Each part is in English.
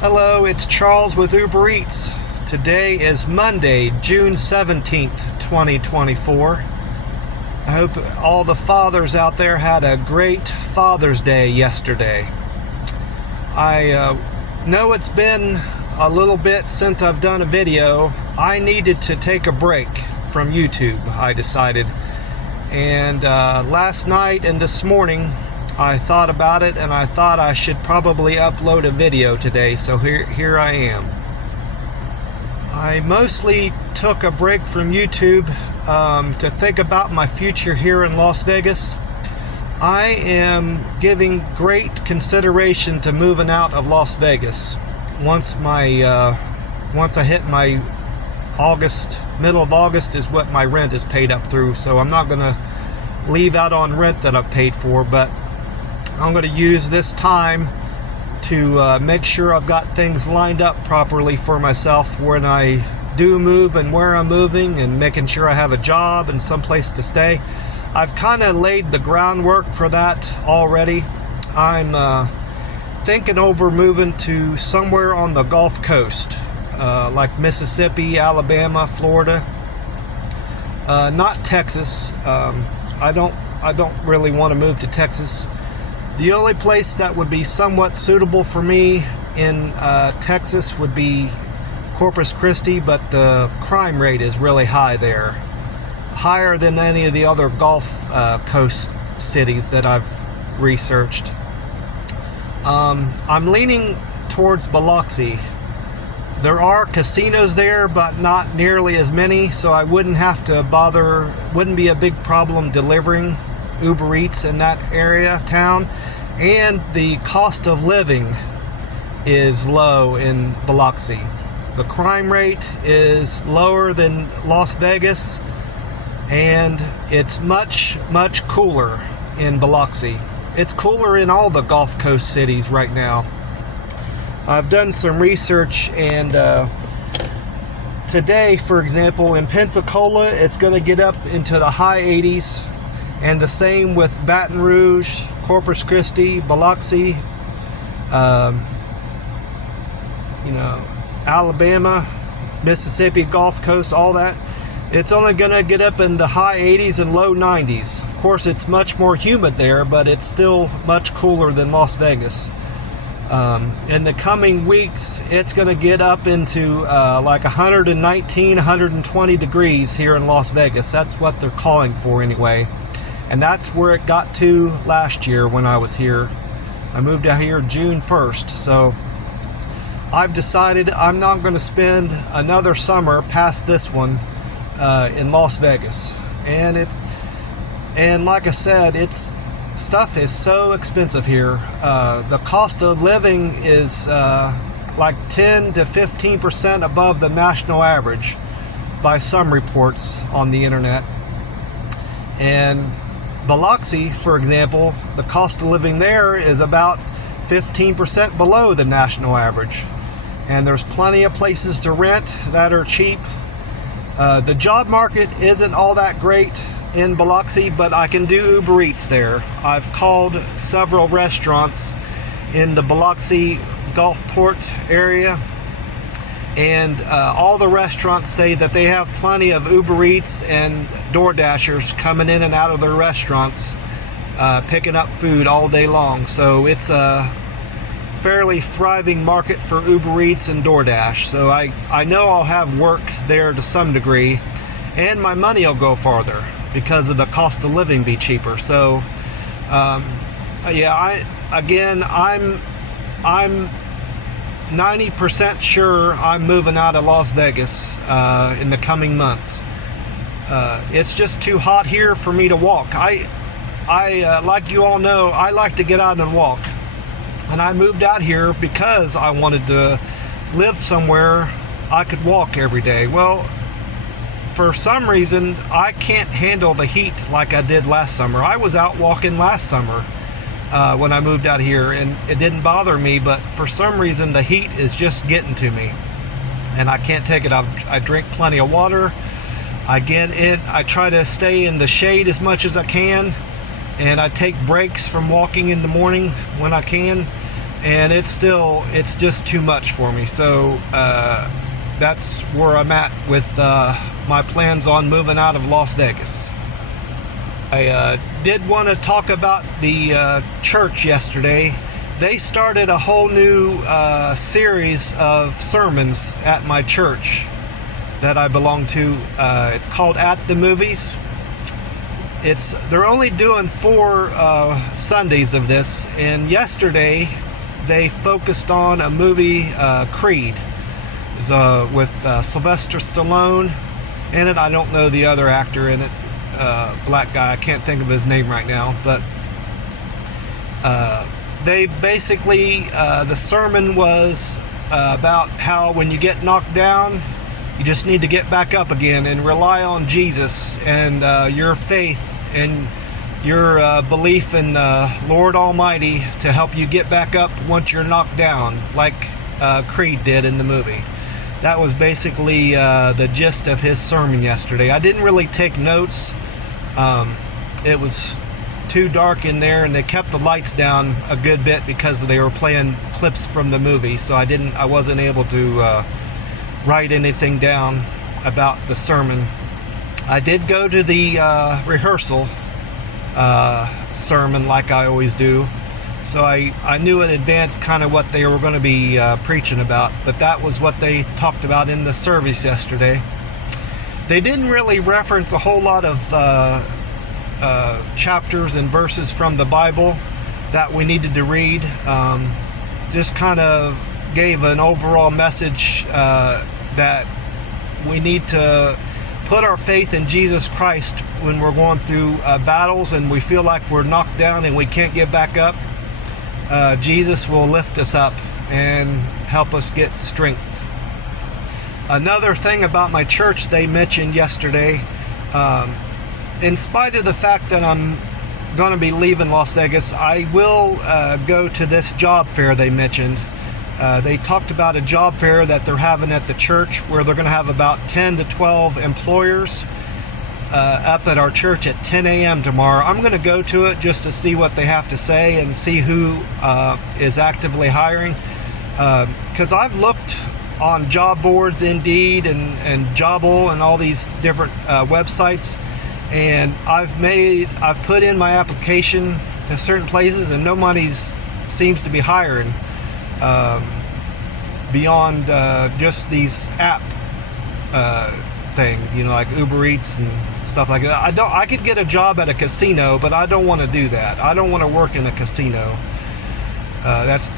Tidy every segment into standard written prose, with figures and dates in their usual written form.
Hello, it's Charles with Uber Eats. Today is Monday, June 17th, 2024. I hope all the fathers out there had a great Father's Day yesterday. I know it's been a little bit since I've done a video. I needed to take a break from YouTube, I decided. And last night and this morning, I thought about it and I thought I should probably upload a video today, so here I am. I mostly took a break from YouTube to think about my future here in Las Vegas. I am giving great consideration to moving out of Las Vegas once I hit my middle of August is what my rent is paid up through, so I'm not going to leave out on rent that I've paid for, but I'm going to use this time to make sure I've got things lined up properly for myself when I do move and where I'm moving, and making sure I have a job and someplace to stay. I've kind of laid the groundwork for that already. I'm thinking over moving to somewhere on the Gulf Coast, like Mississippi, Alabama, Florida. Not Texas. I don't really want to move to Texas. The only place that would be somewhat suitable for me in Texas would be Corpus Christi, but the crime rate is really high there. Higher than any of the other Gulf Coast cities that I've researched. I'm leaning towards Biloxi. There are casinos there, but not nearly as many, so I wouldn't have to bother, wouldn't be a big problem delivering Uber Eats in that area of town. And the cost of living is low in Biloxi. The crime rate is lower than Las Vegas, and it's much cooler in Biloxi. It's cooler in all the Gulf Coast cities right now. I've done some research, and today, for example, in Pensacola, it's going to get up into the high 80s, and the same with Baton Rouge, Corpus Christi, Biloxi, Alabama, Mississippi, Gulf Coast, all that. It's only going to get up in the high 80s and low 90s. Of course, it's much more humid there, but it's still much cooler than Las Vegas. In the coming weeks, it's going to get up into like 119, 120 degrees here in Las Vegas. That's what they're calling for anyway. And that's where it got to last year when I was here. I moved out here June 1st, so I've decided I'm not going to spend another summer past this one in Las Vegas. And like I said, stuff is so expensive here. The cost of living is like 10 to 15% above the national average by some reports on the internet. And Biloxi, for example, the cost of living there is about 15% below the national average. And there's plenty of places to rent that are cheap. The job market isn't all that great in Biloxi, but I can do Uber Eats there. I've called several restaurants in the Biloxi Gulfport area, and all the restaurants say that they have plenty of Uber Eats and DoorDashers coming in and out of their restaurants, picking up food all day long. So it's a fairly thriving market for Uber Eats and DoorDash. So I know I'll have work there to some degree, and my money will go farther because of the cost of living be cheaper. So yeah, I'm 90% sure I'm moving out of Las Vegas in the coming months. It's just too hot here for me to walk. I like you all know, I like to get out and walk. And I moved out here because I wanted to live somewhere I could walk every day. Well, for some reason, I can't handle the heat like I did last summer. I was out walking last summer when I moved out here, and it didn't bother me, but for some reason the heat is just getting to me and I can't take it. I drink plenty of water. I try to stay in the shade as much as I can, and I take breaks from walking in the morning when I can. and it's just too much for me. So that's where I'm at with my plans on moving out of Las Vegas. I did want to talk about the church yesterday. They started a whole new series of sermons at my church that I belong to. It's called At the Movies. They're only doing 4 Sundays of this, and yesterday they focused on a movie, Creed. It was with Sylvester Stallone in it. I don't know the other actor in it, black guy. I can't think of his name right now, but they basically, the sermon was about how when you get knocked down, you just need to get back up again and rely on Jesus and your faith and your belief in Lord Almighty to help you get back up once you're knocked down, like Creed did in the movie. That was basically the gist of his sermon yesterday. I didn't really take notes. It was too dark in there, and they kept the lights down a good bit because they were playing clips from the movie, so I wasn't able to write anything down about the sermon. I did go to the rehearsal sermon like I always do, so I knew in advance kind of what they were going to be preaching about, but that was what they talked about in the service yesterday. They didn't really reference a whole lot of chapters and verses from the Bible that we needed to read. Just kind of gave an overall message that we need to put our faith in Jesus Christ when we're going through battles and we feel like we're knocked down and we can't get back up. Jesus will lift us up and help us get strength. Another thing about my church they mentioned yesterday, in spite of the fact that I'm going to be leaving Las Vegas, I will go to this job fair they mentioned. They talked about a job fair that they're having at the church where they're going to have about 10 to 12 employers up at our church at 10 a.m. tomorrow. I'm going to go to it just to see what they have to say and see who is actively hiring. Because I've looked on job boards, Indeed and Jobble and all these different websites, and I've put in my application to certain places and nobody seems to be hiring beyond just these app things, like Uber Eats and stuff like that. I could get a job at a casino, but I don't want to do that. I don't want to work in a casino. That's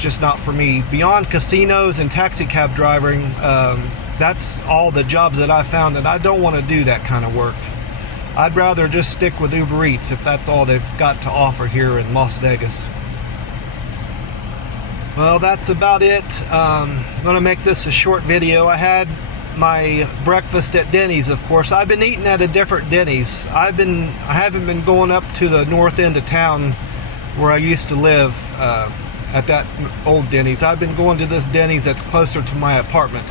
just not for me. Beyond casinos and taxi cab driving, that's all the jobs that I found, and I don't want to do that kind of work. I'd rather just stick with Uber Eats if that's all they've got to offer here in Las Vegas. Well, that's about it. I'm going to make this a short video. I had my breakfast at Denny's, of course. I've been eating at a different Denny's. I haven't been going up to the north end of town where I used to live at that old Denny's. I've been going to this Denny's that's closer to my apartment.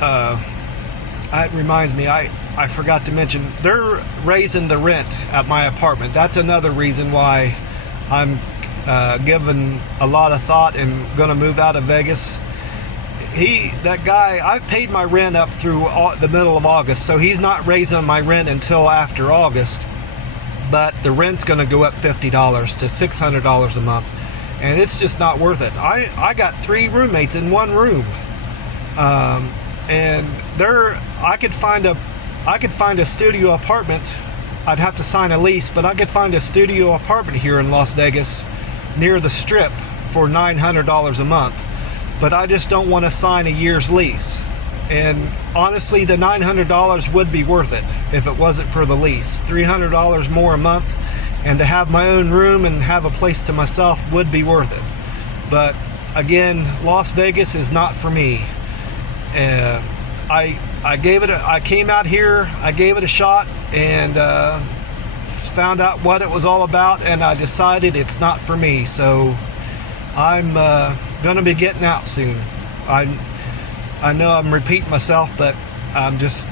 It reminds me, I forgot to mention, they're raising the rent at my apartment. That's another reason why I'm given a lot of thought and going to move out of Vegas. That guy, I've paid my rent up through the middle of August, so he's not raising my rent until after August. But the rent's going to go up $50 to $600 a month, and it's just not worth it. I got 3 roommates in one room, and I could find a studio apartment. I'd have to sign a lease, but I could find a studio apartment here in Las Vegas near the Strip for $900 a month. But I just don't want to sign a year's lease. And honestly, the $900 would be worth it if it wasn't for the lease. $300 more a month, and to have my own room and have a place to myself would be worth it. But again, Las Vegas is not for me. I came out here, I gave it a shot, and found out what it was all about, and I decided it's not for me. So I'm gonna be getting out soon. I know I'm repeating myself, but I'm just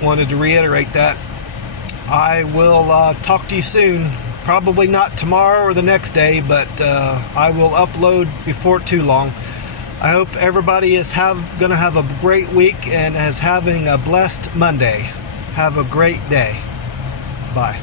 wanted to reiterate that. I will talk to you soon. Probably not tomorrow or the next day, but I will upload before too long. I hope everybody is gonna have a great week and is having a blessed Monday. Have a great day. Bye.